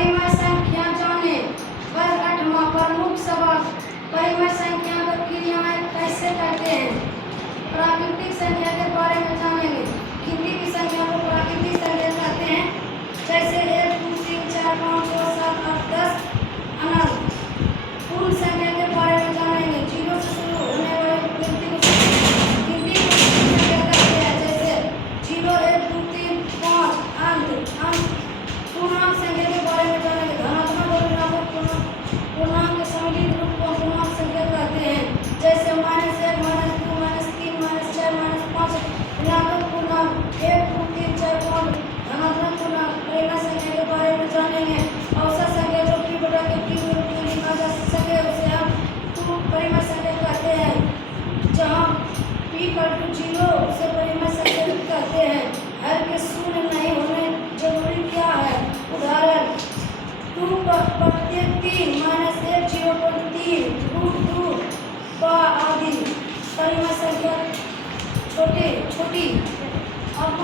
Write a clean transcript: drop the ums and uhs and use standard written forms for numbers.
परिमेय संख्या जाने। वर्ग 8वां प्रमुख सवाल, परिमेय संख्या को क्रियाएं कैसे करते हैं। प्राकृतिक संख्या के बारे में जानेंगे। गिनती की संख्या को प्राकृतिक संख्या कहते हैं, जैसे 1 2 3 4 5 6 7 8 10 अनंत। पूर्ण संख्या के बारे में जानेंगे। जीरो से शुरू होने वाली गिनती को संख्या कहते हैं, जैसे 0 1 2 3 5 अंत। पूर्णांक संख्या के बारे में जानेंगे। धनात्मक और ऋणात्मक पूर्णांक के सम्मिलित रूप को पूर्णांक संख्या कहते हैं, जैसे -1 -2 -3 -4 -5। ऋणात्मक पूर्णांक 1 2 3 4 5। धनात्मक पूर्णांक परिमेय संख्या के बारे में जानेंगे। औसत संख्या जो p बटा के रूप में लिखा जा सके उसे हम परिमेय संख्या कहते हैं। जहाँ p का 0 उसे परिमेय संख्या कहते हैं। हर के शून्य नहीं होने जरूरी क्या है। उदाहरण 2 प्रत्येक 3 -1 0.3 √2 आदि। परिमेय संख्या छोटी। अब